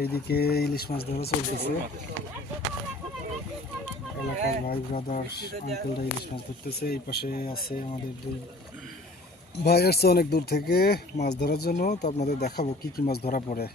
এইদিকে ইলিশ মাছ ধরা চলতেছে। এলাকার ভাই ব্রাদার আঙ্কেলরা ইলিশ মাছ ধরতেছে। এই পাশে আছে আমাদের দুই ভাই আসছে অনেক দূর থেকে মাছ ধরার জন্য। তো আপনাদের দেখাবো কি কি মাছ ধরা পড়ে।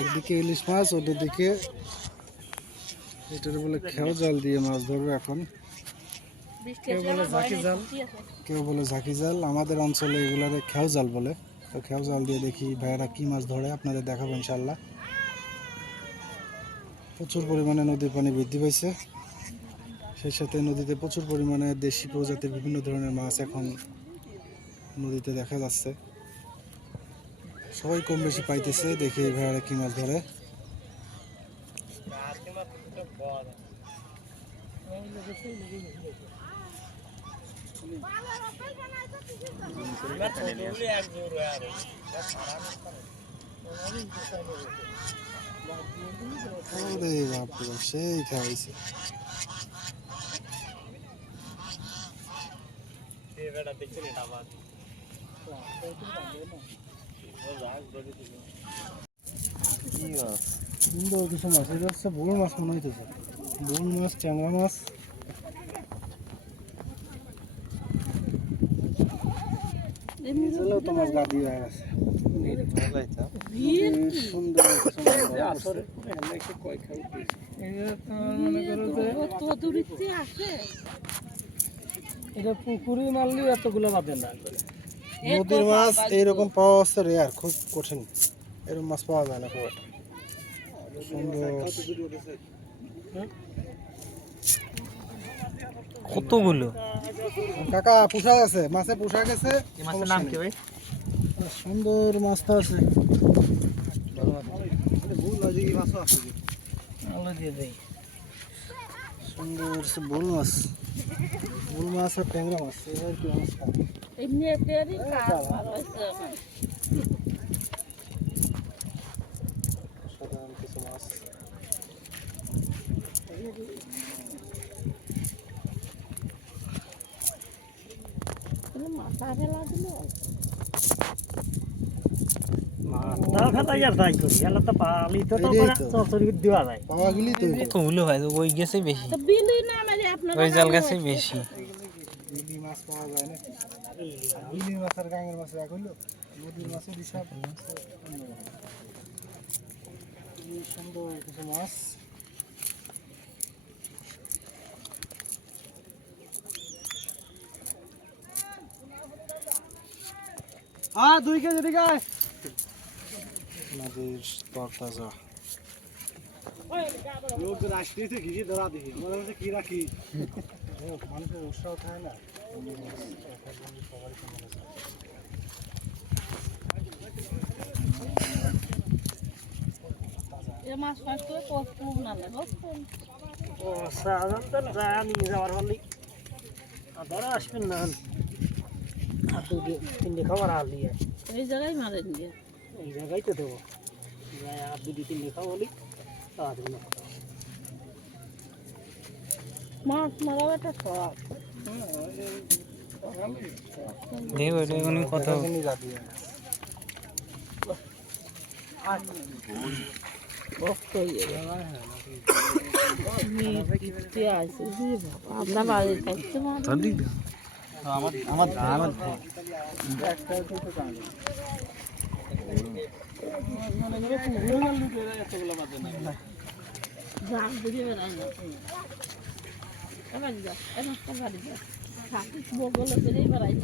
একদিকে ইলিশ মাছ, ওদের দিকে এটার বলে খেও জাল দিয়ে মাছ ধরবে এখন। কেউ বলে ঝাঁকি জাল, আমাদের অঞ্চলে এগুলারে খেও জাল বলে। তো খেও জাল দিয়ে দেখি ভাইয়েরা কি মাছ ধরে, আপনাদের দেখাবো ইনশাল্লাহ। প্রচুর পরিমাণে নদীর পানি বৃদ্ধি পাইছে, সেই সাথে নদীতে প্রচুর পরিমাণে দেশি প্রজাতির বিভিন্ন ধরনের মাছ এখন নদীতে দেখা যাচ্ছে। সবাই কম বেশি পাইতেছে, দেখি এই ভাইয়েরা কি মাছ ধরে। সেই খাইছে সুন্দর কিছু মাছ। এটা হচ্ছে বড় মাছ মনে হইতেছে, বড় মাছ, ট্যাংরা মাছ। তোমার গা দিয়ে আছে সুন্দর এটা পুকুরে মারলেও এতগুলো বাদে না। নদীর মাছ এইরকম পাওয়া যাচ্ছে রেয়ার, খুব কঠিন। এরকম মাছ পাওয়া যায় না খুব একটা। সুন্দর কতগুলো কাকা পোশাক আছে, মাছে পোশাক আছে। মাছের নাম কি ভাই? সুন্দর মাছ তো আছে। সুন্দর বুল মাছ, বুল মাছ আর ট্যাংরা মাছ। এবার কি মাছ খাবে? সাধারণ কিছু মাছ। ওই গেছে বেশি, ওই জাল গেছে বেশি। বিলি মাছ পাওয়া যায় না, বিলি মাছ আর গাঙের মাছ এক হইলো। নদীর মাছের হিসাব সুন্দর কিছু মাছ। দুই কেজি দিকে নদীর তরতাজা। মানুষের উৎসাহ থাকে না, আসবেন না তিনটে খাবার হাল দিয়ে এই জায়গায় মারেন দিয়ে এই জায়গায় তো দেবো। আর দুটি তিনটে খাওয়া হলি মাছ মারাও একটা শখ। কথা আমরা বাড়ির কাছে আমার জাল দিয়ে বেড়ায় না। এবার যা, এবার বাড়ি যা, বগলে বেড়েই বেড়াই।